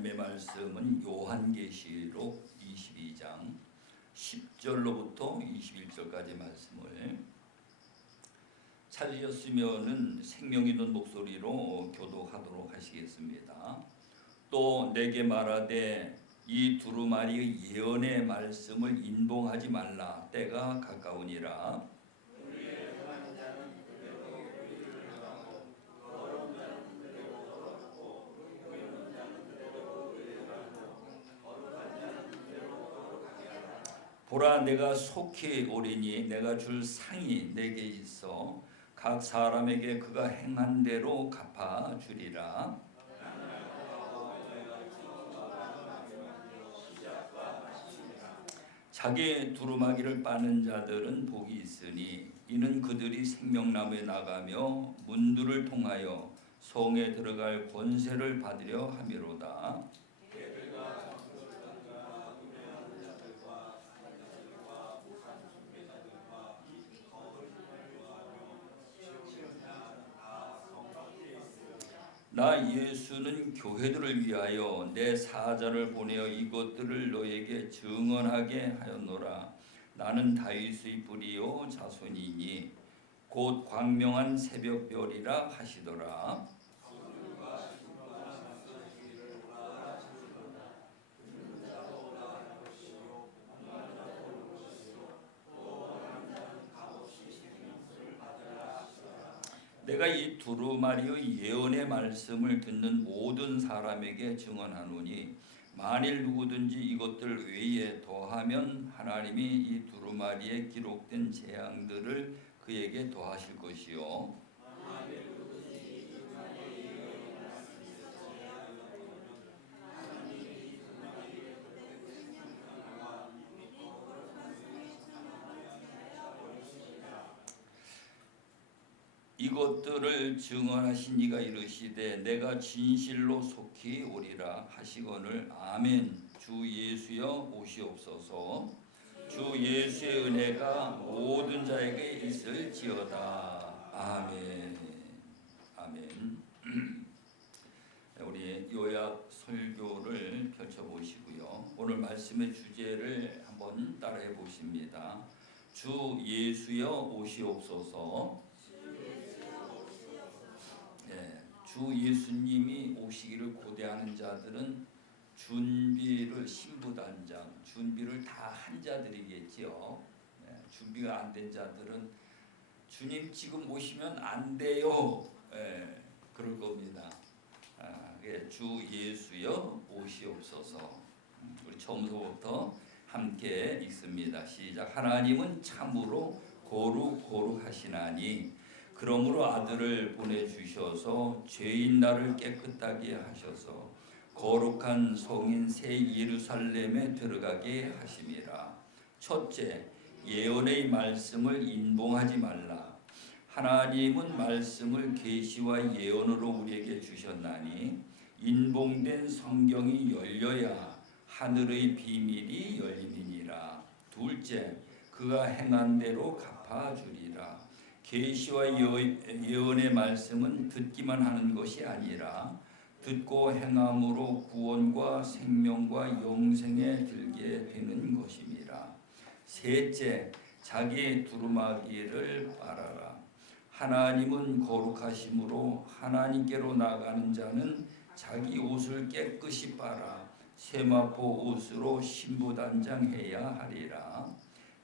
하나님의 말씀은 요한계시록 22장 10절로부터 21절까지 말씀을 찾으셨으면 생명 있는 목소리로 교독하도록 하시겠습니다. 또 내게 말하되 이 두루마리의 예언의 말씀을 인봉하지 말라. 때가 가까우니라. 보라, 내가 속히 오리니 내가 줄 상이 내게 있어 각 사람에게 그가 행한 대로 갚아 주리라. 자기 두루마기를 빠는 자들은 복이 있으니 이는 그들이 생명나무에 나가며 문들을 통하여 성에 들어갈 권세를 받으려 함이로다. 나 예수는 교회들을 위하여 내 사자를 보내어 이것들을 너에게 증언하게 하였노라. 나는 다윗의 뿌리요 자손이니 곧 광명한 새벽별이라 하시더라. 내가 이 두루마리의 예언의 말씀을 듣는 모든 사람에게 증언하노니 만일 누구든지 이것들 외에 더하면 하나님이 이 두루마리에 기록된 재앙들을 그에게 더하실 것이요 이것들을 증언하신 이가 이르시되 내가 진실로 속히 오리라 하시거늘 아멘. 주 예수여 오시옵소서. 주 예수의 은혜가 모든 자에게 있을지어다. 아멘. 아멘. 우리 요약 설교를 펼쳐보시고요. 오늘 말씀의 주제를 한번 따라해 보십니다. 주 예수여 오시옵소서. 주 예수님이 오시기를 고대하는 자들은 준비를 신부단장, 준비를 다 한 자들이겠지요. 준비가 안 된 자들은 주님 지금 오시면 안 돼요. 그럴 겁니다. 주 예수여 오시옵소서. 우리 처음부터 함께 읽습니다. 시작. 하나님은 참으로 거룩하시나니 그러므로 아들을 보내주셔서 죄인 나를 깨끗하게 하셔서 거룩한 성인 새 예루살렘에 들어가게 하심이라. 첫째, 예언의 말씀을 인봉하지 말라. 하나님은 말씀을 계시와 예언으로 우리에게 주셨나니 인봉된 성경이 열려야 하늘의 비밀이 열림이니라. 둘째, 그가 행한 대로 갚아주리라. 계시와 예언의 말씀은 듣기만 하는 것이 아니라 듣고 행함으로 구원과 생명과 영생에 들게 되는 것입니다. 셋째, 자기 두루마기를 빨아라. 하나님은 거룩하심으로 하나님께로 나가는 자는 자기 옷을 깨끗이 빨아 세마포 옷으로 신부단장해야 하리라.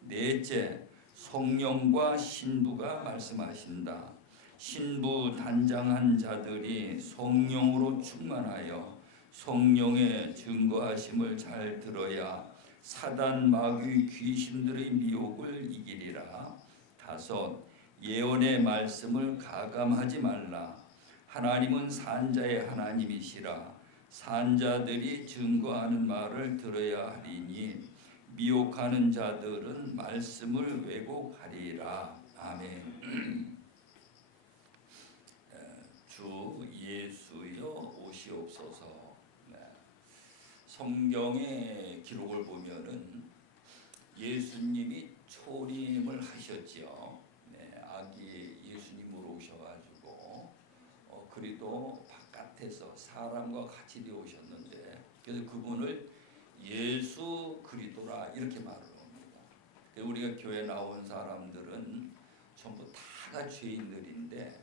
넷째, 성령과 신부가 말씀하신다. 신부 단장한 자들이 성령으로 충만하여 성령의 증거하심을 잘 들어야 사단 마귀 귀신들의 미혹을 이기리라. 다섯, 예언의 말씀을 가감하지 말라. 하나님은 산자의 하나님이시라. 산자들이 증거하는 말을 들어야 하리니 미혹하는 자들은 말씀을 왜곡하리라. 아멘. 주 예수여 오시옵소서. 성경의 기록을 보면은 예수님이 초림을 하셨지요. 아기 예수님으로 오셔가지고 그리도 바깥에 같아서 사람과 같이 되어 오셨는데, 그래서 그분을 예수 그리스도라 이렇게 말을 합니다. 우리가 교회 나온 사람들은 전부 다가 죄인들인데,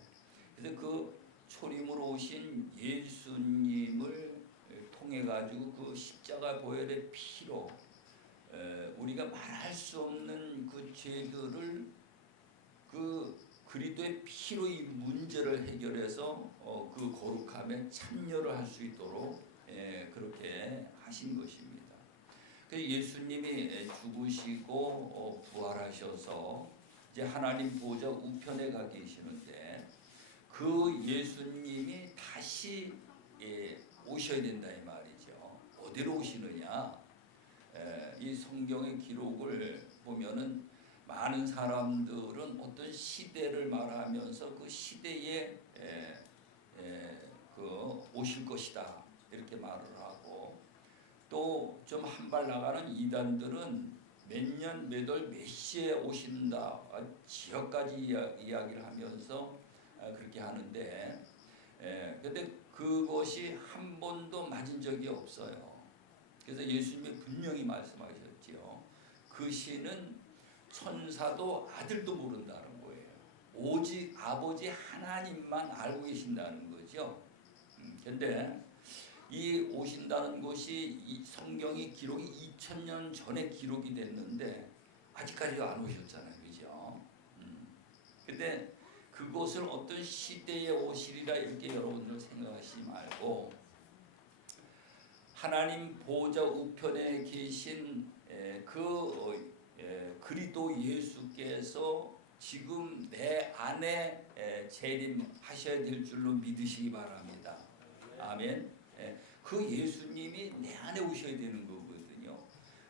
그래서 그 초림으로 오신 예수님을 통해 가지고 그 십자가 보혈의 피로 우리가 말할 수 없는 그 죄들을 그 그리스도의 피로 이 문제를 해결해서 그 거룩함에 참여를 할 수 있도록 그렇게 하신 것입니다. 그래서 예수님이 죽으시고 부활하셔서 이제 하나님 보좌 우편에 가 계시는데, 그 예수님이 다시 오셔야 된다 이 말이죠. 어디로 오시느냐? 이 성경의 기록을 보면은 많은 사람들은 어떤 시대를 말하면서 그 시대에 그 오실 것이다 이렇게 말을 하고, 또 좀 한 발 나가는 이단들은 몇 년 몇 월 몇 시에 오신다 지역까지 이야기를 하면서 그렇게 하는데, 근데 그것이 한 번도 맞은 적이 없어요. 그래서 예수님이 분명히 말씀하셨지요. 그 시는 천사도 아들도 모른다는 거예요. 오직 아버지 하나님만 알고 계신다는 거죠. 근데 이 오신다는 것이 이 성경이 기록이 2000년 전에 기록이 됐는데 아직까지도 안 오셨잖아요. 그죠? 근데 그것을 어떤 시대에 오시리라 이렇게 여러분들 생각하시지 말고, 하나님 보좌 우편에 계신 그 그리스도 예수께서 지금 내 안에 재림하셔야 될 줄로 믿으시기 바랍니다. 아멘. 그 예수님이 내 안에 오셔야 되는 거거든요.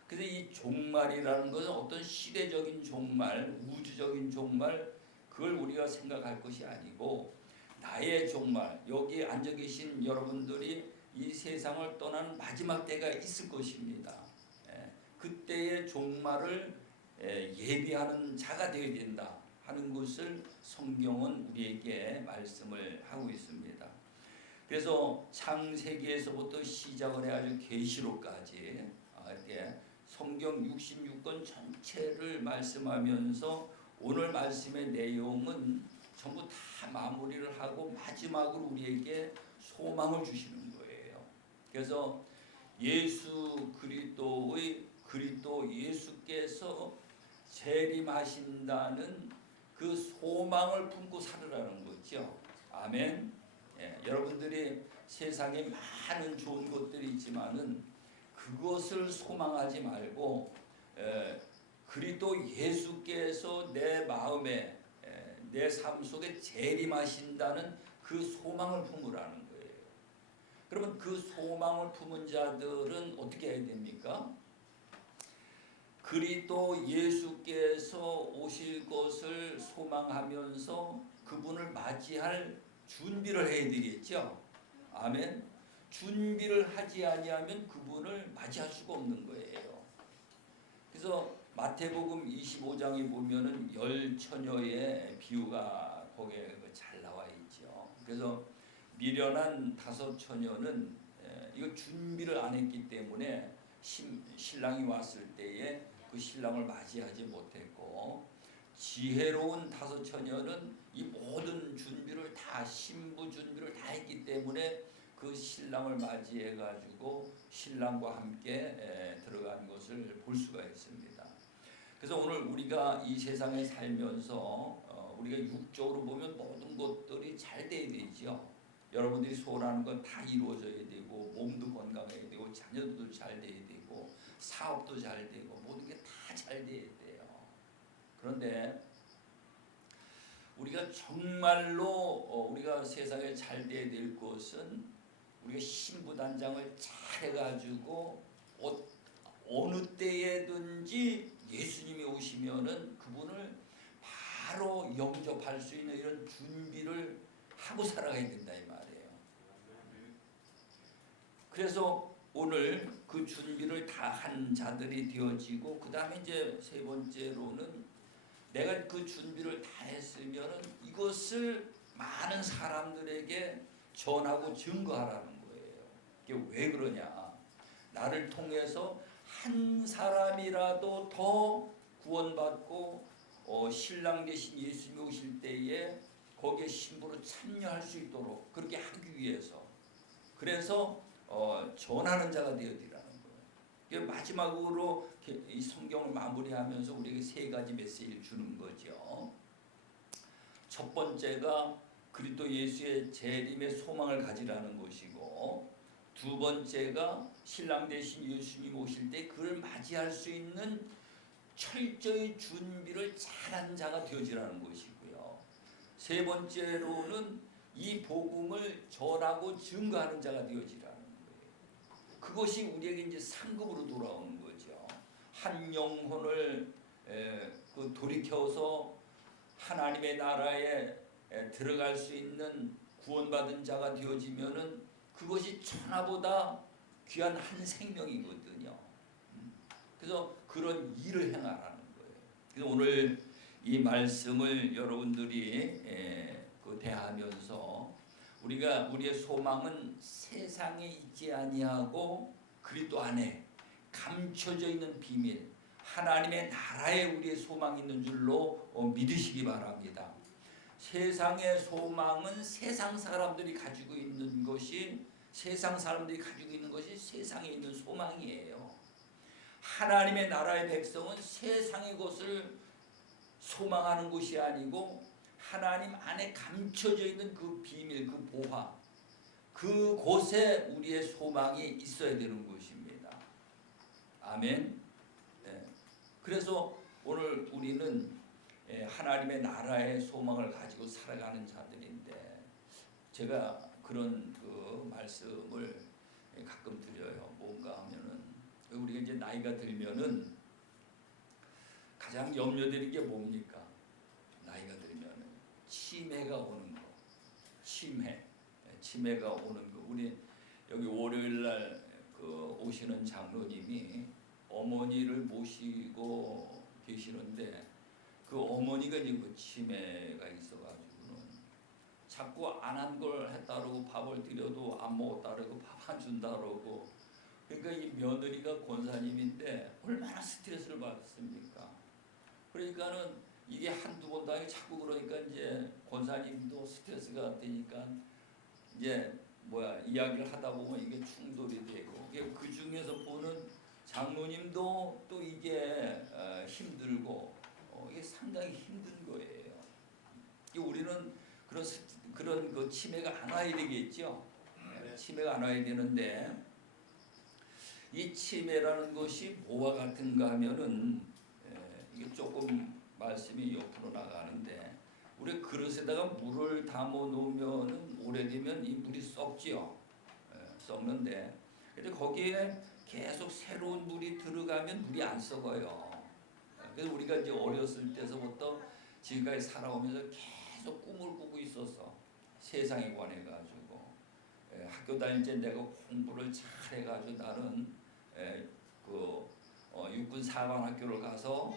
그래서 이 종말이라는 것은 어떤 시대적인 종말, 우주적인 종말, 그걸 우리가 생각할 것이 아니고 나의 종말, 여기 앉아 계신 여러분들이 이 세상을 떠나는 마지막 때가 있을 것입니다. 그때의 종말을 예비하는 자가 되어야 된다 하는 것을 성경은 우리에게 말씀을 하고 있습니다. 그래서 창세기에서부터 시작을 해가지고 계시록까지 이렇게 성경 66권 전체를 말씀하면서 오늘 말씀의 내용은 전부 다 마무리를 하고 마지막으로 우리에게 소망을 주시는 거예요. 그래서 예수 그리스도의 그리스도 예수께서 재림하신다는 그 소망을 품고 살으라는 거죠. 아멘. 여러분들이 세상에 많은 좋은 것들이 있지만은 그것을 소망하지 말고 그리스도 예수께서 내 마음에 내 삶 속에 재림하신다는 그 소망을 품으라는 거예요. 그러면 그 소망을 품은 자들은 어떻게 해야 됩니까? 그리스도 예수께서 오실 것을 소망하면서 그분을 맞이할 준비를 해야 되겠죠. 아멘. 준비를 하지 아니하면 그분을 맞이할 수가 없는 거예요. 그래서 마태복음 25장에 보면은 열 처녀의 비유가 거기에 잘 나와 있죠. 그래서 미련한 5 처녀는 이거 준비를 안 했기 때문에 신랑이 왔을 때에 그 신랑을 맞이하지 못했고, 지혜로운 5 처녀는 이 모든 준비를 다 신부 준비를 다 했기 때문에 그 신랑을 맞이해 가지고 신랑과 함께 들어간 것을 볼 수가 있습니다. 그래서 오늘 우리가 이 세상에 살면서 우리가 육적으로 보면 모든 것들이 잘 돼야 되죠. 여러분들이 소원하는 건 다 이루어져야 되고, 몸도 건강해야 되고, 자녀도 잘 돼야 되고, 사업도 잘 되고, 모든 게 다 잘 돼야 돼요. 그런데 우리가 정말로 우리가 세상에 잘 돼야 될 것은 우리가 신부단장을 잘 해가지고 어느 때에든지 예수님이 오시면은 그분을 바로 영접할 수 있는 이런 준비를 하고 살아가야 된다 이 말이에요. 그래서 오늘 그 준비를 다 한 자들이 되어지고, 그 다음에 이제 3번째로는 내가 그 준비를 다 했으면은 이것을 많은 사람들에게 전하고 증거하라는 거예요. 이게 왜 그러냐? 나를 통해서 한 사람이라도 더 구원받고 신랑 되신 예수님이 오실 때에 거기에 신부로 참여할 수 있도록 그렇게 하기 위해서, 그래서 전하는 자가 되어지라는 거예요. 마지막으로 이 성경을 마무리하면서 우리에게 세 가지 메시지를 주는 거죠. 첫 번째가 그리스도 예수의 재림의 소망을 가지라는 것이고, 두 번째가 신랑 되신 예수님이 오실 때 그를 맞이할 수 있는 철저히 준비를 잘한 자가 되어지라는 것이고요. 세 번째로는 이 복음을 전하고 증거하는 자가 되어지라는 거예요. 그것이 우리에게 이제 상급으로 돌아오는 거죠. 한 영혼을 돌이켜서 하나님의 나라에 들어갈 수 있는 구원받은 자가 되어지면은 그것이 천하보다 귀한 한 생명이거든요. 그래서 그런 일을 행하라는 거예요. 그래서 오늘 이 말씀을 여러분들이 대하면서 우리가 우리의 소망은 세상에 있지 아니하고 그리스도 안에 감춰져 있는 비밀, 하나님의 나라에 우리의 소망이 있는 줄로 믿으시기 바랍니다. 세상의 소망은 세상 사람들이 가지고 있는 것이 세상에 있는 소망이에요. 하나님의 나라의 백성은 세상의 것을 소망하는 것이 아니고 하나님 안에 감춰져 있는 그 비밀, 그 보화, 그곳에 우리의 소망이 있어야 되는 것입니다. 아멘. 네. 그래서 오늘 우리는 하나님의 나라의 소망을 가지고 살아가는 자들인데, 제가 그런 그 말씀을 가끔 드려요. 뭔가 하면은 우리가 이제 나이가 들면은 가장 염려되는 게 뭡니까? 나이가 들면은 치매가 오는 거. 치매가 오는 거. 우리 여기 월요일 날 그 오시는 장로님이 어머니를 모시고 계시는데, 그 어머니가 이제 그 치매가 있어가지고는 자꾸 안 한 걸 했다 그러고 밥을 드려도 안 먹었다 그러고 밥 안 준다 그러고, 그러니까 이 며느리가 권사님인데 얼마나 스트레스를 받습니까? 그러니까는 이게 한두 번도 아니고 자꾸 그러니까 이제 권사님도 스트레스가 되니까 이제 이야기를 하다 보면 이게 충돌이 되고, 그 중에서 보는 장로님도 또 이게 힘들고 이게 상당히 힘든 거예요. 우리는 그런 그 치매가 안 와야 되겠죠. 치매가 안 와야 되는데, 이 치매라는 것이 뭐와 같은가 하면은 이게 조금 말씀이 옆으로 나가는데, 우리 그릇에다가 물을 담아 놓으면 오래되면 이 물이 썩지요. 썩는데, 근데 거기에 계속 새로운 물이 들어가면 물이 안 썩어요. 그래서 우리가 이제 어렸을 때서부터 지금까지 살아오면서 계속 꿈을 꾸고 있었어. 세상에 관해 가지고 학교 다닐 때 내가 공부를 잘 해가지고 나는 육군 사관 학교를 가서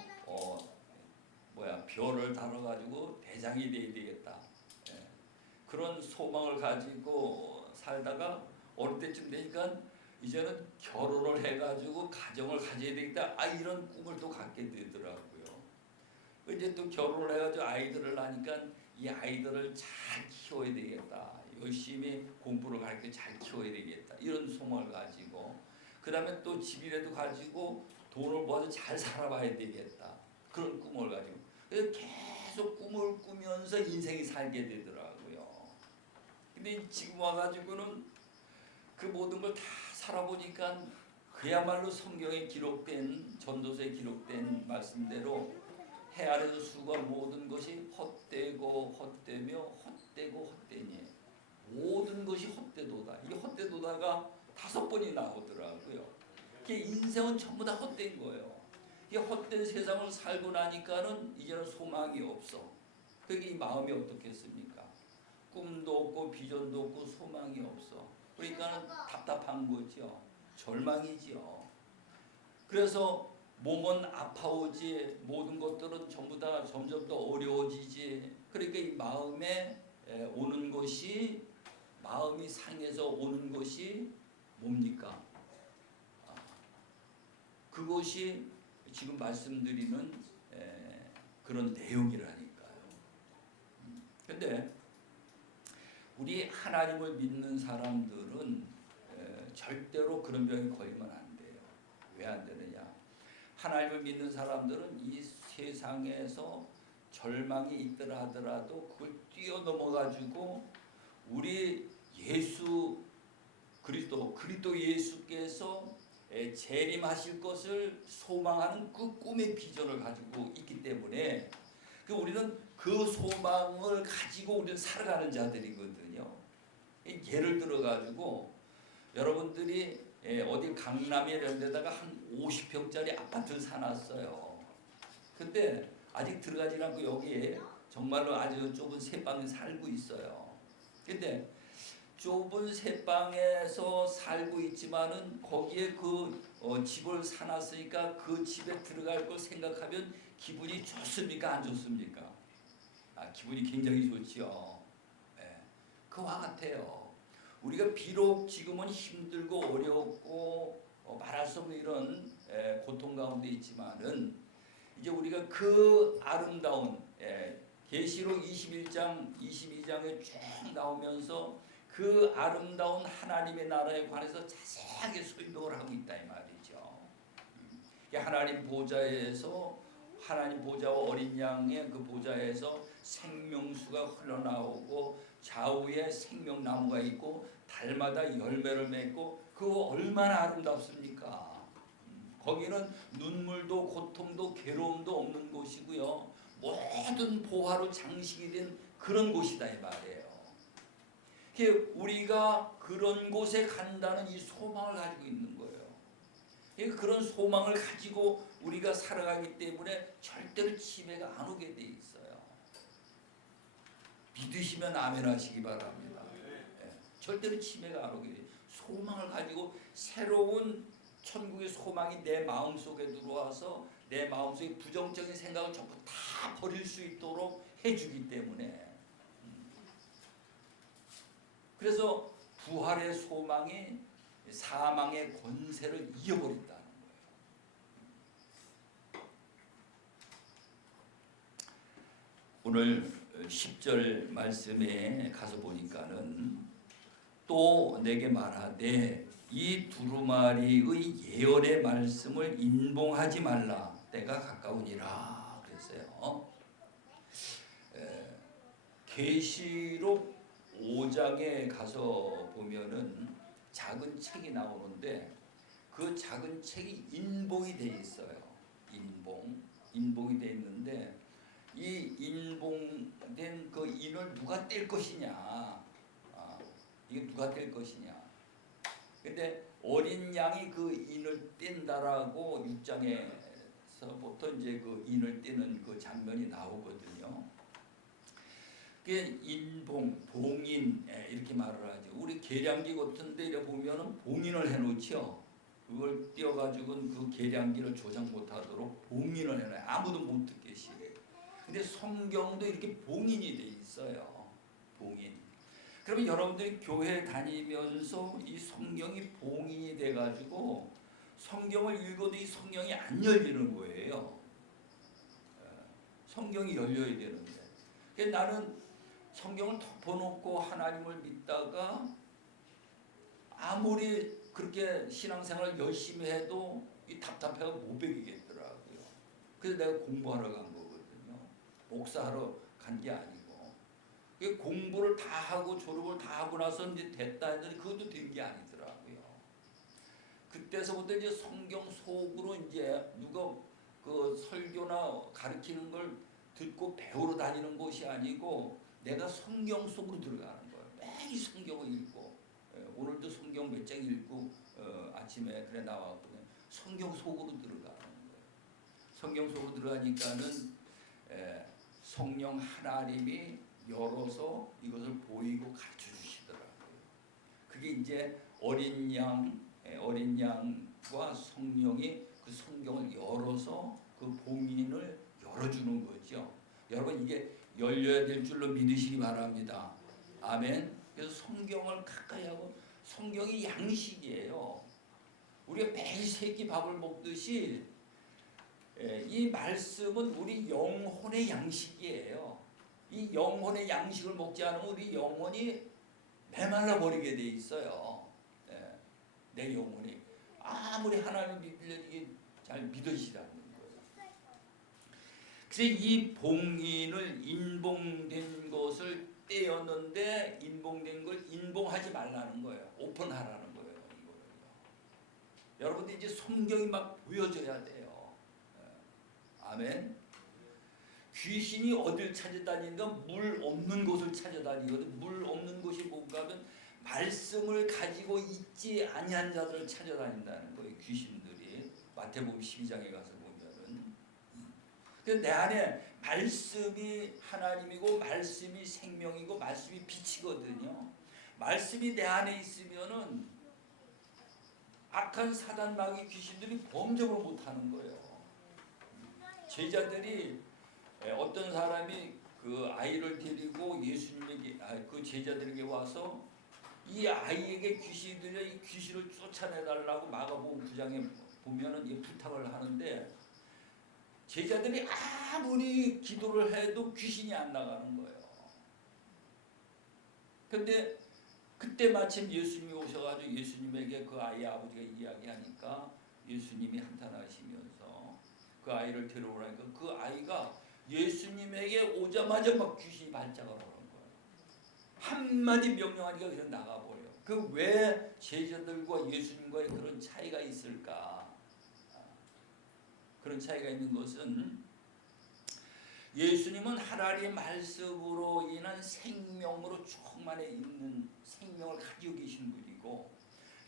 별을 다뤄가지고 대장이 돼야 되겠다. 그런 소망을 가지고 살다가 어느 때쯤 되니까 이제는 결혼을 해가지고 가정을 가져야 되겠다. 이런 꿈을 또 갖게 되더라고요. 이제 또 결혼을 해가지고 아이들을 낳으니까 이 아이들을 잘 키워야 되겠다. 열심히 공부를 가르쳐 잘 키워야 되겠다. 이런 소망을 가지고, 그 다음에 또 집이라도 가지고 돈을 모아서 잘 살아봐야 되겠다. 그런 꿈을 가지고. 그래서 계속 꿈을 꾸면서 인생이 살게 되더라고요. 근데 지금 와가지고는 그 모든 걸 다 살아보니까 그야말로 성경에 기록된, 전도서에 기록된 말씀대로 해 아래서 수고한 모든 것이 헛되고 헛되며 헛되고 헛되니 모든 것이 헛되도다. 이 헛되도다가 5번이 나오더라고요. 인생은 전부 다 헛된 거예요. 이 헛된 세상을 살고 나니까는 이제는 소망이 없어. 그게 이 마음이 어떻겠습니까? 꿈도 없고 비전도 없고 소망이 없어. 그러니까는 답답한 거죠. 절망이지요. 그래서 몸은 아파오지, 모든 것들은 전부 다 점점 더 어려워지지. 그러니까 이 마음에 오는 것이 마음이 상해서 오는 것이 뭡니까? 그것이 지금 말씀드리는 그런 내용이라니까요. 근데 우리 하나님을 믿는 사람들은 절대로 그런 병에 걸리면 안 돼요. 왜 안 되느냐? 하나님을 믿는 사람들은 이 세상에서 절망이 있더라 하더라도 그걸 뛰어넘어가지고 우리 예수 그리스도 예수께서 재림하실 것을 소망하는 그 꿈의 비전을 가지고 있기 때문에 우리는 그 소망을 가지고 우리는 살아가는 자들이거든요. 예를 들어 가지고 여러분들이 어디 강남에 이런 데다가 한 50평짜리 아파트를 사놨어요. 근데 아직 들어가지 않고 여기에 정말로 아주 좁은 새방에 살고 있어요. 근데 좁은 새방에서 살고 있지만은 거기에 집을 사놨으니까 그 집에 들어갈 걸 생각하면 기분이 좋습니까? 안 좋습니까? 기분이 굉장히 좋지요. 그와 같아요. 우리가 비록 지금은 힘들고 어렵고 말할 수 없는 이런 고통 가운데 있지만은 이제 우리가 그 아름다운 계시록 21장 22장에 쭉 나오면서 그 아름다운 하나님의 나라에 관해서 자세하게 설명을 하고 있다 이 말이죠. 하나님 보좌에서 하나님 보좌와 어린 양의 그 보좌에서 생명수가 흘러나오고 좌우에 생명나무가 있고 달마다 열매를 맺고 그거 얼마나 아름답습니까? 거기는 눈물도 고통도 괴로움도 없는 곳이고요. 모든 보화로 장식이 된 그런 곳이다 이 말이에요. 우리가 그런 곳에 간다는 이 소망을 가지고 있는 거예요. 그런 소망을 가지고 우리가 살아가기 때문에 절대로 치매가 안 오게 돼 있어요. 믿으시면 아멘 하시기 바랍니다. 절대로 치매가 안 오게 돼. 소망을 가지고 새로운 천국의 소망이 내 마음속에 들어와서 내 마음속에 부정적인 생각을 전부 다 버릴 수 있도록 해주기 때문에 그래서 부활의 소망이 사망의 권세를 이겨버린다는 거예요. 오늘 10절 말씀에 가서 보니까는 또 내게 말하되 이 두루마리의 예언의 말씀을 인봉하지 말라 때가 가까우니라 그랬어요. 계시록 5장에 가서 보면은 작은 책이 나오는데 그 작은 책이 인봉이 돼 있어요. 인봉이 돼 있는데 이 인봉된 그 인을 누가 뗄 것이냐? 이게 누가 뗄 것이냐? 근데 어린 양이 그 인을 뗀다라고 6장에서부터 이제 그 인을 떼는 그 장면이 나오거든요. 인봉, 봉인 이렇게 말을 하죠. 우리 계량기 같은 데 보면은 봉인을 해놓죠. 그걸 띄어가지고 그 계량기를 조작 못하도록 봉인을 해놔요. 아무도 못 듣겠이. 근데 성경도 이렇게 봉인이 돼 있어요. 봉인. 그러면 여러분들이 교회 다니면서 이 성경이 봉인이 돼가지고 성경을 읽어도 이 성경이 안 열리는 거예요. 성경이 열려야 되는데. 그러니까 나는 성경을 덮어놓고 하나님을 믿다가 아무리 그렇게 신앙생활을 열심히 해도 이 답답해가 못 배기겠더라고요. 그래서 내가 공부하러 간 거거든요. 목사하러 간 게 아니고. 공부를 다 하고 졸업을 다 하고 나서 이제 됐다 했더니 그것도 된 게 아니더라고요. 그때서부터 이제 성경 속으로 이제 누가 그 설교나 가르치는 걸 듣고 배우러 다니는 것이 아니고 내가 성경 속으로 들어가는 거예요. 매일 성경을 읽고 오늘도 성경 몇 장 읽고 아침에 그래 나왔거든요. 성경 속으로 들어가는 거예요. 성경 속으로 들어가니까는 성령 하나님이 열어서 이것을 보이고 가르쳐 주시더라고요. 그게 이제 어린 양과 성령이 그 성경을 열어서 그 봉인을 열어주는 거죠. 여러분 이게 열려야 될 줄로 믿으시기 바랍니다. 아멘. 그래서 성경을 가까이 하고 성경이 양식이에요. 우리가 매일 세 끼 밥을 먹듯이 이 말씀은 우리 영혼의 양식이에요. 이 영혼의 양식을 먹지 않으면 우리 영혼이 메말라 버리게 돼 있어요. 내 영혼이 아무리 하나님을 믿으려니 잘 믿어지지 않는 거예요. 그래서 이 봉인을 인봉된 것을 떼었는데 인봉된 걸 인봉하지 말라는 거예요. 오픈하라는 거예요. 이거를요. 여러분들 이제 성경이 막 보여져야 돼요. 아멘. 귀신이 어딜 찾아다니는가? 물 없는 곳을 찾아다니거든. 물 없는 곳이 뭔가 하면 말씀을 가지고 있지 아니한 자들을 찾아다닌다는 거예요. 귀신들이. 마태복음 12장에 가서 보면은. 근데 내 안에 말씀이 하나님이고 말씀이 생명이고 말씀이 빛이거든요. 말씀이 내 안에 있으면은 악한 사단 마귀 귀신들이 범접을 못하는 거예요. 제자들이 어떤 사람이 그 아이를 데리고 예수님에게 그 제자들에게 와서 이 아이에게 귀신이 들려 이 귀신을 쫓아내달라고 마가복음 9장에 보면은 이 부탁을 하는데 제자들이 아무리 기도를 해도 귀신이 안 나가는 거예요. 근데 그때 마침 예수님이 오셔가지고 예수님에게 그 아이의 아버지가 이야기하니까 예수님이 한탄하시면서 그 아이를 데려오라니까 그 아이가 예수님에게 오자마자 막 귀신이 발작을 하는 거예요. 한마디 명령하니까 그냥 나가버려요. 그 왜 제자들과 예수님과의 그런 차이가 있을까? 그런 차이가 있는 것은 예수님은 하나님의 말씀으로 인한 생명으로 충만해 있는 생명을 가지고 계신 분이고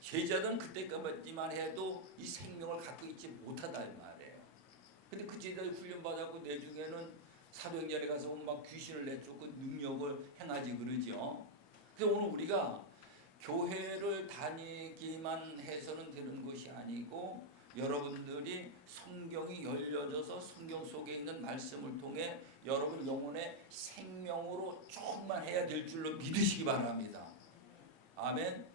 제자들은 그때까지만 해도 이 생명을 갖고 있지 못하다 이 말이에요. 근데 그 제자들 훈련받았고 내중에는 사도행전에 가서 막 귀신을 내쫓고 능력을 행하지 그러죠. 그래서 오늘 우리가 교회를 다니기만 해서는 되는 것이 아니고 여러분들이 성경이 열려져서 성경 속에 있는 말씀을 통해 여러분 영혼의 생명으로 충만해야 될 줄로 믿으시기 바랍니다. 아멘.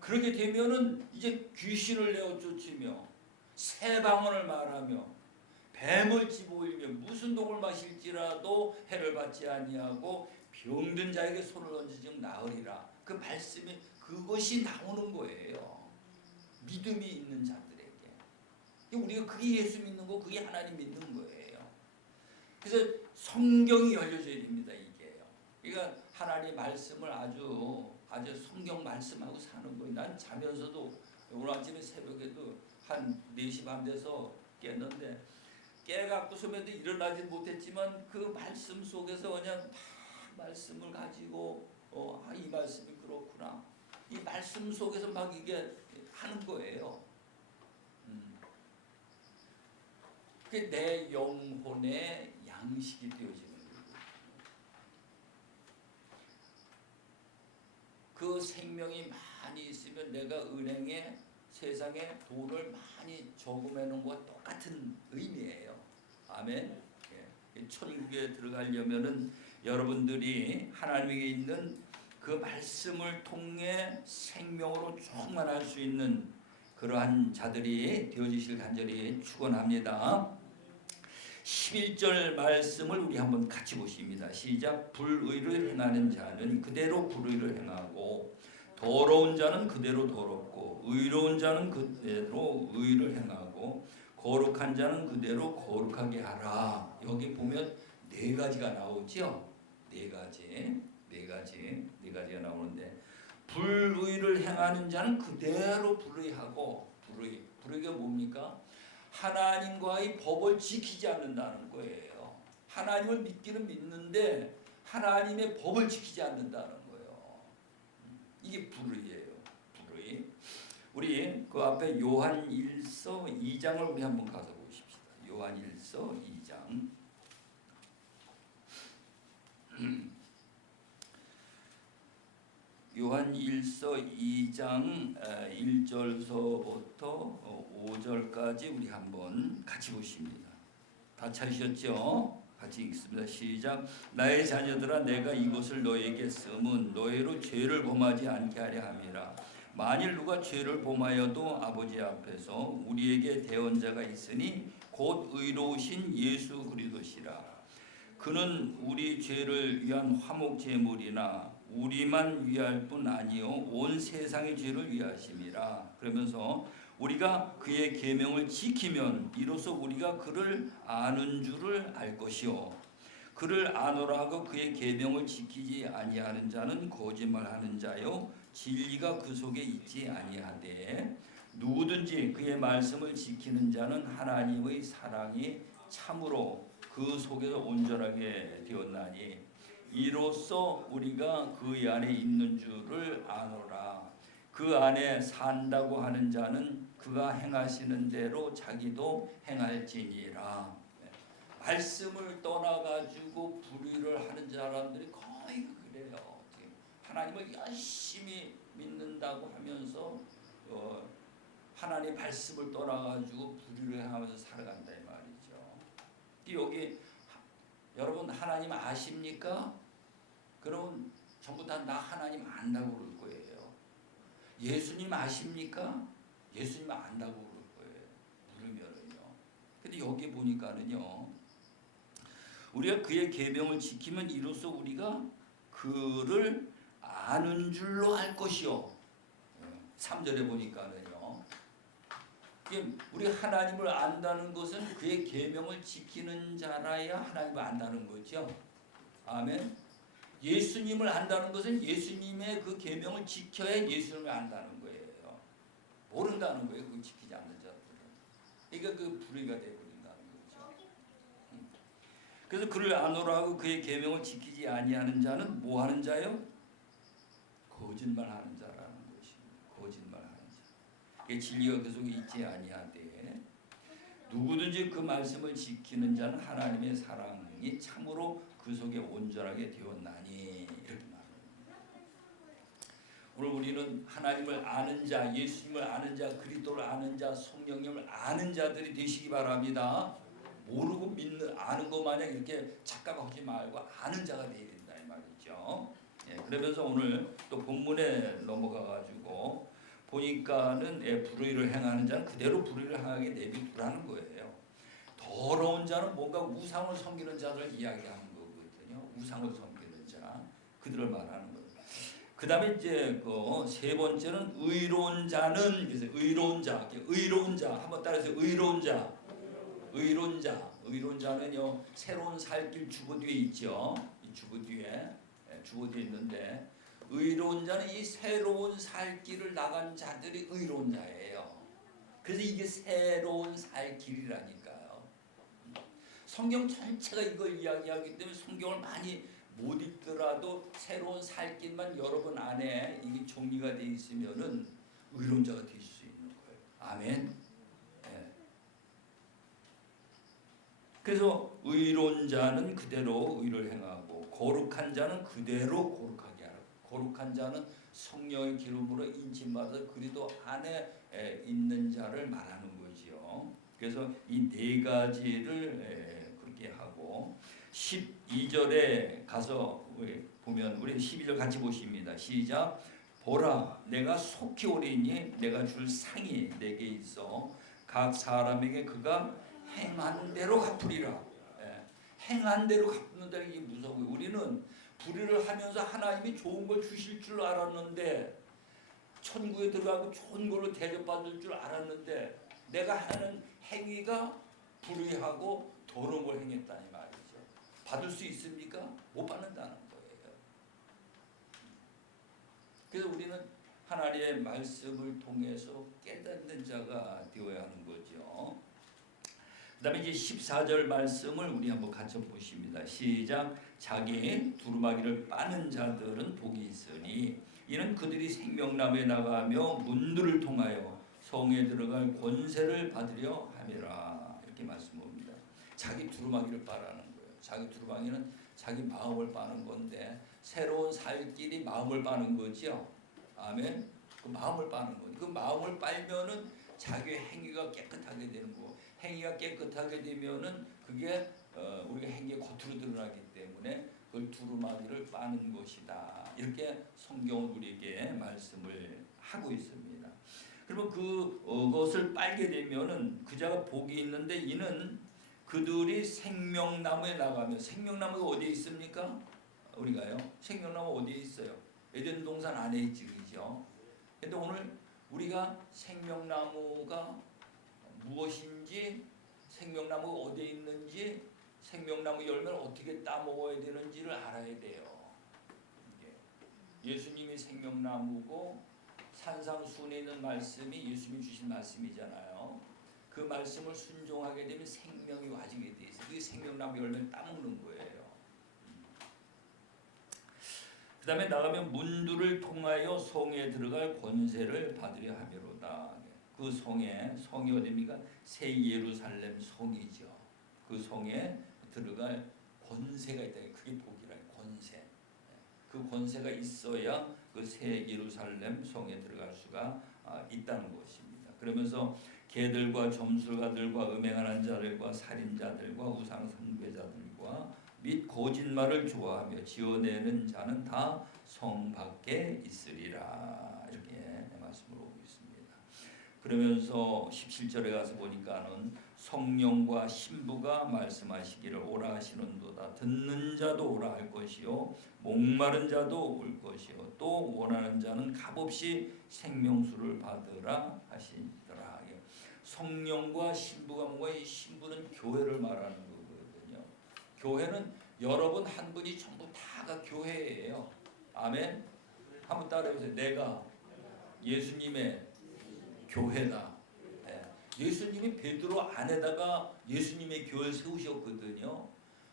그렇게 되면은 이제 귀신을 내어 쫓으며 새 방언을 말하며 뱀을 집어올리며 무슨 독을 마실지라도 해를 받지 아니하고 병든 자에게 손을 얹으면 나으리라. 그 말씀이 그것이 나오는 거예요. 믿음이 있는 자들에게. 우리가 그게 예수 믿는 거, 그게 하나님 믿는 거예요. 그래서 성경이 열려져야 됩니다. 이게요. 그러니까 하나님 말씀을 아주 성경 말씀하고 사는 거예요. 난 자면서도 오늘 아침에 새벽에도 한 4시 반 돼서 깼는데 깨갖고서도 일어나지 못했지만 그 말씀 속에서 그냥 막 말씀을 가지고 이 말씀이 그렇구나. 이 말씀 속에서 막 이게 하는 거예요. 그게 내 영혼의 양식이 되어지는 거예요. 그 생명이 많이 있으면 내가 은행에 세상에 돈을 많이 저금해 놓은 것과 똑같은 의미예요. 아멘. 천국에 들어가려면은 여러분들이 하나님에게 있는 그 말씀을 통해 생명으로 충만할 수 있는 그러한 자들이 되어주실 간절히 축원합니다. 11절 말씀을 우리 한번 같이 보십니다. 시작. 불의를 행하는 자는 그대로 불의를 행하고 더러운 자는 그대로 더럽고 의로운 자는 그대로 의를 행하고 거룩한 자는 그대로 거룩하게 하라. 여기 보면 4가지가 나오죠. 4가지가 나오는데 불의를 행하는 자는 그대로 불의하고 불의가 뭡니까? 하나님과의 법을 지키지 않는다는 거예요. 하나님을 믿기는 믿는데 하나님의 법을 지키지 않는다는 거예요. 이게 불의예요. 불의. 우리 그 앞에 요한 1서 2장을 우리 한번 가서 보십시다. 요한 1서 2장. 요한 1서 2장 1절서부터 5절까지 우리 한번 같이 보십니다. 다 찾으셨죠? 같이 읽습니다. 시작. 나의 자녀들아 내가 이것을 너에게 쓰면 너희로 죄를 범하지 않게 하려 함이라. 만일 누가 죄를 범하여도 아버지 앞에서 우리에게 대언자가 있으니 곧 의로우신 예수 그리스도시라. 그는 우리 죄를 위한 화목 제물이나 우리만 위할 뿐 아니요 온 세상의 죄를 위하심이라. 그러면서 우리가 그의 계명을 지키면 이로써 우리가 그를 아는 줄을 알 것이요 그를 아노라 하고 그의 계명을 지키지 아니하는 자는 거짓말하는 자요 진리가 그 속에 있지 아니하되 누구든지 그의 말씀을 지키는 자는 하나님의 사랑이 참으로 그 속에서 온전하게 되었나니 이로써 우리가 그 안에 있는 줄을 아노라. 그 안에 산다고 하는 자는 그가 행하시는 대로 자기도 행할지니라. 말씀을 떠나가지고 불의를 하는 사람들이 거의 그래요. 하나님을 열심히 믿는다고 하면서 하나님 말씀을 떠나가지고 불의를 하면서 살아간다 이 말이죠. 여기 여러분 하나님 아십니까? 그러면 전부 다 나 하나님 안다고 그럴 거예요. 예수님 아십니까? 예수님 안다고 그럴 거예요. 물으면은요. 근데 여기 보니까는요. 우리가 그의 계명을 지키면 이로써 우리가 그를 아는 줄로 알 것이요. 3절에 보니까는요. 우리 하나님을 안다는 것은 그의 계명을 지키는 자라야 하나님을 안다는 거죠. 아멘. 예수님을 안다는 것은 예수님의 그 계명을 지켜야 예수님을 안다는 거예요. 모른다는 거예요. 그걸 지키지 않는 자들은. 그러니까 그 불의가 되어버린다는 거죠. 그래서 그를 아노라고 그의 계명을 지키지 아니하는 자는 뭐 하는 자요? 거짓말하는 자라는 것입니다. 거짓말하는 자. 진리가 그 속에 있지 아니하되 누구든지 그 말씀을 지키는 자는 하나님의 사랑이 참으로 그 속에 온전하게 되었나니 이렇게 말합니다. 오늘 우리는 하나님을 아는 자, 예수님을 아는 자, 그리스도를 아는 자, 성령님을 아는 자들이 되시기 바랍니다. 모르고 믿는 아는 것 마냥 이렇게 착각하지 말고 아는 자가 되어야 된다 이 말이죠. 그러면서 오늘 또 본문에 넘어가가지고 보니까는 불의를 행하는 자는 그대로 불의를 행하게 내비두라는 거예요. 더러운 자는 뭔가 우상을 섬기는 자를 이야기하는 거거든요. 우상을 섬기는 자, 그들을 말하는 거예요. 그 다음에 이제 그 세 번째는 의로운 자는, 그래서 의로운 자, 의로운 자, 한번 따라서 의로운 자, 의로운 자, 의로운 자는요 새로운 살 길 주보 뒤에 있죠. 이 주보 뒤에 있는데 의로운 자는 이 새로운 살 길을 나간 자들이 의로운 자예요. 그래서 이게 새로운 살 길이라니까요. 성경 전체가 이걸 이야기하기 때문에 성경을 많이 못 읽더라도 새로운 살 길만 여러분 안에 이게 정리가 되어 있으면은 의로운 자가 되실 수 있는 거예요. 아멘. 네. 그래서 의로운 자는 그대로 의를 행하고 거룩한 자는 그대로 거룩하게 하라. 거룩한 자는 성령의 기름으로 인침받아 그리스도 안에 있는 자를 말하는 거지요. 그래서 이 네 가지를 그렇게 하고 12절에 가서 보면 우리 12절 같이 보십니다. 시작. 보라 내가 속히 오리니 내가 줄 상이 내게 있어 각 사람에게 그가 행한 대로 갚으리라. 행한 대로 갚는다는 게 무서워요. 우리는 불의를 하면서 하나님이 좋은 걸 주실 줄 알았는데 천국에 들어가고 좋은 걸로 대접받을 줄 알았는데 내가 하는 행위가 불의하고 더러운 걸 행했다니 말이죠. 받을 수 있습니까? 못 받는다는 거예요. 그래서 우리는 하나님의 말씀을 통해서 깨닫는 자가 되어야 하는 거죠. 그 다음에 이제 14절 말씀을 우리 한번 같이 보십니다. 시작. 자기 두루마기를 빠는 자들은 복이 있으니 이는 그들이 생명나무에 나가며 문들을 통하여 성에 들어갈 권세를 받으려 함이라. 이렇게 말씀합니다. 자기 두루마기를 빠라는 거예요. 자기 두루마기는 자기 마음을 빠는 건데 새로운 살 길이 마음을 빠는 거죠. 아멘. 그 마음을 빠는 거죠. 그 마음을 빨면은 자기의 행위가 깨끗하게 되는 거고, 행위가 깨끗하게 되면은 그게 우리가 행위의 겉으로 드러나기 때문에 그걸 두루마기를 빠는 것이다. 이렇게 성경은 우리에게 말씀을 하고 있습니다. 그러면 그것을 빨게 되면은 그자가 복이 있는데 이는 그들이 생명나무에 나가면, 생명나무가 어디에 있습니까? 우리가요. 생명나무 어디에 있어요? 에덴 동산 안에 있지, 그죠? 근데 오늘 우리가 생명나무가 무엇인지, 생명나무가 어디에 있는지, 생명나무 열매를 어떻게 따먹어야 되는지를 알아야 돼요. 예수님이 생명나무고 산상수훈에 있는 말씀이 예수님이 주신 말씀이잖아요. 그 말씀을 순종하게 되면 생명이 와지게 돼 있어요. 그게 생명나무 열매를 따먹는 거예요. 그 다음에 나가면 문들을 통하여 성에 들어갈 권세를 받으려 함이로다. 그 성이 어디입니까? 새 예루살렘 성이죠. 그 성에 들어갈 권세가 있다. 그게 복이라, 권세. 그 권세가 있어야 그 새 예루살렘 성에 들어갈 수가 있다는 것입니다. 그러면서 개들과 점술가들과 음행하는 자들과 살인자들과 우상 숭배자들과 및 거짓말을 좋아하며 지어내는 자는 다 성 밖에 있으리라. 이렇게 말씀을 오고 있습니다. 그러면서 17절에 가서 보니까는 성령과 신부가 말씀하시기를 오라 하시는도다. 듣는 자도 오라 할 것이요 목마른 자도 올 것이요 또 원하는 자는 값없이 생명수를 받으라 하시더라. 성령과 신부가 뭔가, 이 신부는 교회를 말하는 거거든요. 교회는 여러분 한 분이 전부 다가 교회예요. 아멘. 한번 따라해보세요. 내가 예수님의 교회다. 예수님이 베드로 안에다가 예수님의 교회를 세우셨거든요.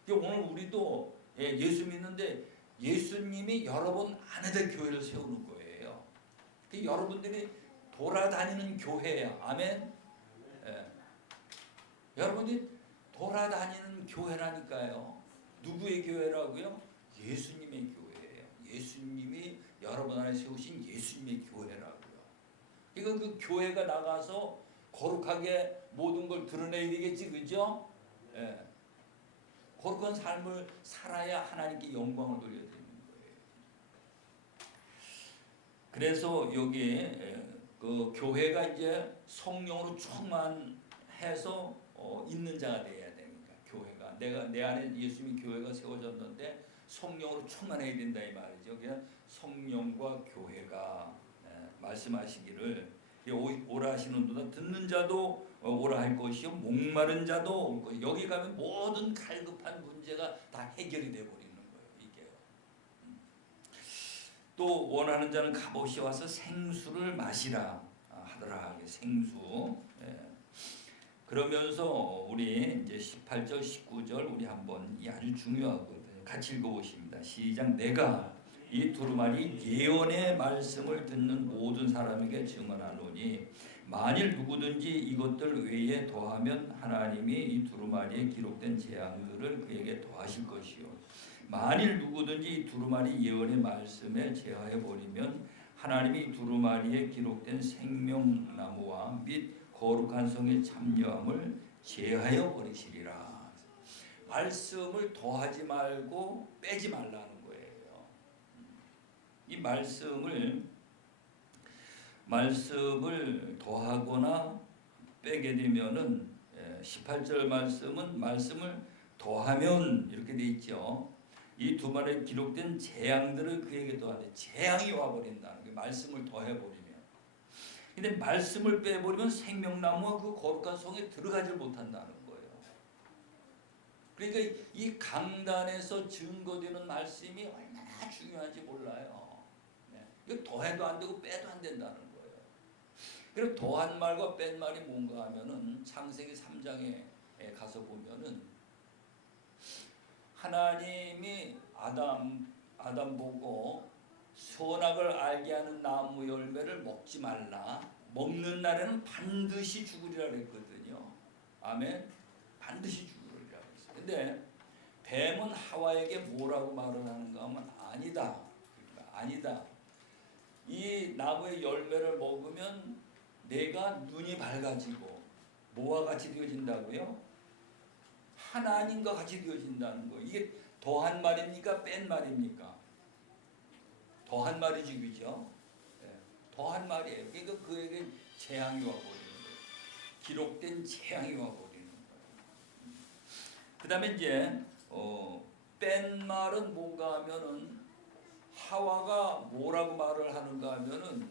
오늘 우리도 예수 믿는데 예수님이 여러분 안에다 교회를 세우는 거예요. 여러분들이 돌아다니는 교회야. 아멘. 여러분들이 돌아다니는 교회라니까요. 누구의 교회라고요? 예수님의 교회예요. 예수님이 여러분 안에 세우신 예수님의 교회라고요. 그러니까 그 교회가 나가서 거룩하게 모든 걸 드러내야 되겠지, 그죠? 거룩한 삶을 살아야 하나님께 영광을 돌려드리는 거예요. 그래서 여기 그 교회가 이제 성령으로 충만해서 있는 자가 되어야 됩니다. 교회가 내 안에 예수님의 교회가 세워졌는데 성령으로 충만해야 된다 이 말이죠. 그냥 성령과 교회가 말씀하시기를 오라 하시는도다. 듣는 자도 오라 할 것이요 목마른 자도 올 것이요. 여기 가면 모든 갈급한 문제가 다 해결이 되어 버리는 거예요. 이게요. 또 원하는 자는 값없이 와서 생수를 마시라 하더라. 생수. 그러면서 우리 이제 18절 19절 우리 한번 이 아주 중요하거든요. 같이 읽어보십니다. 시작. 내가 이 두루마리 예언의 말씀을 듣는 모든 사람에게 증언하노니 만일 누구든지 이것들 외에 더하면 하나님이 이 두루마리에 기록된 재앙들을 그에게 더하실 것이요 만일 누구든지 이 두루마리 예언의 말씀에 제하해 버리면 하나님이 이 두루마리에 기록된 생명나무와 및 거룩한 성의 참여함을 제하여 버리시리라. 말씀을 더하지 말고 빼지 말라는 거예요. 이 말씀을 더하거나 빼게 되면은 18절 말씀은 말씀을 더하면 이렇게 돼 있죠. 이 두 말에 기록된 재앙들을 그에게 더하되 재앙이 와버린다는 거예요. 말씀을 더해버리면. 근데 말씀을 빼버리면 생명나무와 그 거룩한 성에 들어가지 못한다는 거예요. 그러니까 이 강단에서 증거되는 말씀이 얼마나 중요한지 몰라요. 이거 더해도 안 되고 빼도 안 된다는 거예요. 그리고 더한 말과 뺀 말이 뭔가 하면은 창세기 3장에 가서 보면은 하나님이 아담 보고 선악을 알게 하는 나무 열매를 먹지 말라. 먹는 날에는 반드시 죽으리라 그랬거든요. 아멘. 반드시 죽으리라 그랬어요. 근데 뱀은 하와에게 뭐라고 말을 하는가 하면 아니다. 그러니까 아니다. 이 나무의 열매를 먹으면 내가 눈이 밝아지고 뭐와 같이 되어진다고요? 하나님과 같이 되어진다는 거. 이게 더한 말입니까? 뺀 말입니까? 더한 말이지, 그죠? 네, 더한 말이에요. 그러니까 그에게 재앙이 와버리는 거예요. 기록된 재앙이 와버리는 거예요. 그 다음에 이제 뺀 말은 뭔가 하면은 하와가 뭐라고 말을 하는가 하면은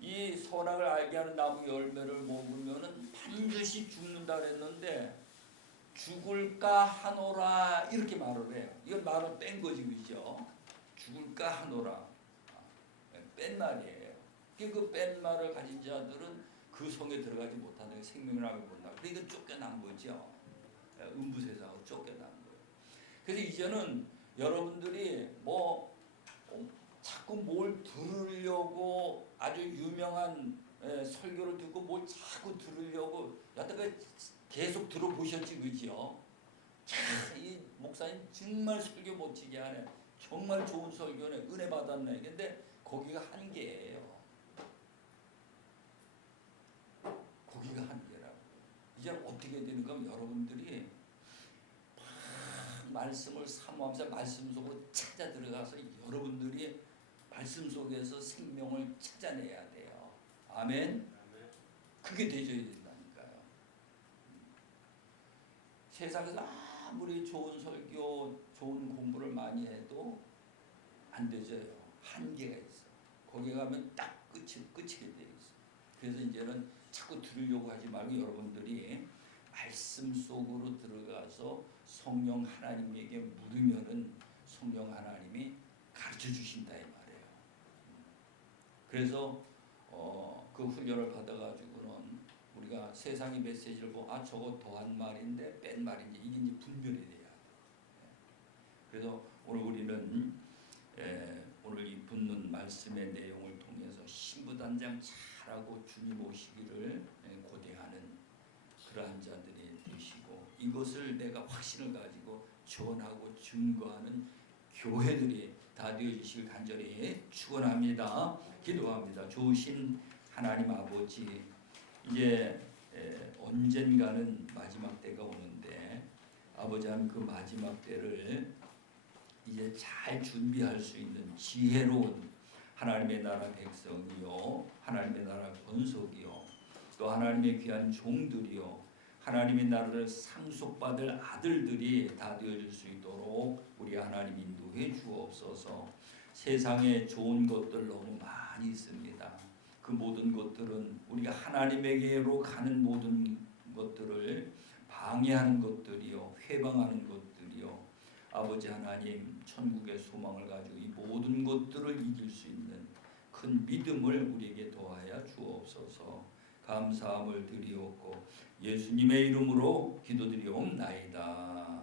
이 선악을 알게 하는 나무 열매를 먹으면은 반드시 죽는다 그랬는데 죽을까 하노라 이렇게 말을 해요. 이건 말을 뺀 거지, 그죠? 죽을까 하노라. 뺀 말이에요. 그 뺀 말을 가진 자들은 그 성에 들어가지 못하는 생명이라고 본다. 그러니까 쫓겨난 거죠. 음부세상으로 쫓겨난 거예요. 그래서 이제는 여러분들이 자꾸 뭘 들으려고 아주 유명한 설교를 듣고 뭘 자꾸 들으려고 여태까지 계속 들어보셨지, 그죠? 이 목사님 정말 설교 멋지게 하네. 정말 좋은 설교네. 은혜 받았네. 근데 거기가 한계예요. 거기가 한계라고. 이제 어떻게 되는가 하면 여러분들이 말씀을 사모하면서 말씀 속으로 찾아 들어가서 여러분들이 말씀 속에서 생명을 찾아내야 돼요. 아멘. 그게 되져야 된다니까요. 세상에서 아무리 좋은 설교, 좋은 공부를 많이 해도 안 되져요. 한계가 있어. 거기 가면 딱 끝이게 돼 있어. 그래서 이제는 자꾸 들으려고 하지 말고 여러분들이 말씀 속으로 들어가서 성령 하나님에게 물으면은 성령 하나님이 가르쳐 주신다 이 말이에요. 그래서 그 훈련을 받아가지고는 우리가 세상의 메시지를 보고 저거 더한 말인데 뺀 말인지 이게 이제 분별이 돼야 돼요. 그래서 오늘 우리는 오늘 이 붙는 말씀의 내용을 통해서 신부단장 잘하고 주님 오시기를 고대하는 그러한 자들이 되시고 이것을 내가 확신을 가지고 전하고 증거하는 교회들이 다 되어주시길 간절히 축원합니다. 기도합니다. 좋으신 하나님 아버지, 이제 언젠가는 마지막 때가 오는데 아버지 하나님 그 마지막 때를 이제 잘 준비할 수 있는 지혜로운 하나님의 나라 백성이요, 하나님의 나라 권속이요, 또 하나님의 귀한 종들이요, 하나님의 나라를 상속받을 아들들이 다 되어줄 수 있도록 우리 하나님 인도해 주옵소서. 세상에 좋은 것들 너무 많이 있습니다. 그 모든 것들은 우리가 하나님에게로 가는 모든 것들을 방해하는 것들이요, 회방하는 것들이요. 아버지 하나님, 천국의 소망을 가지고 이 모든 것들을 이길 수 있는 큰 믿음을 우리에게 더하여 주옵소서. 감사함을 드리옵고 예수님의 이름으로 기도드리옵나이다.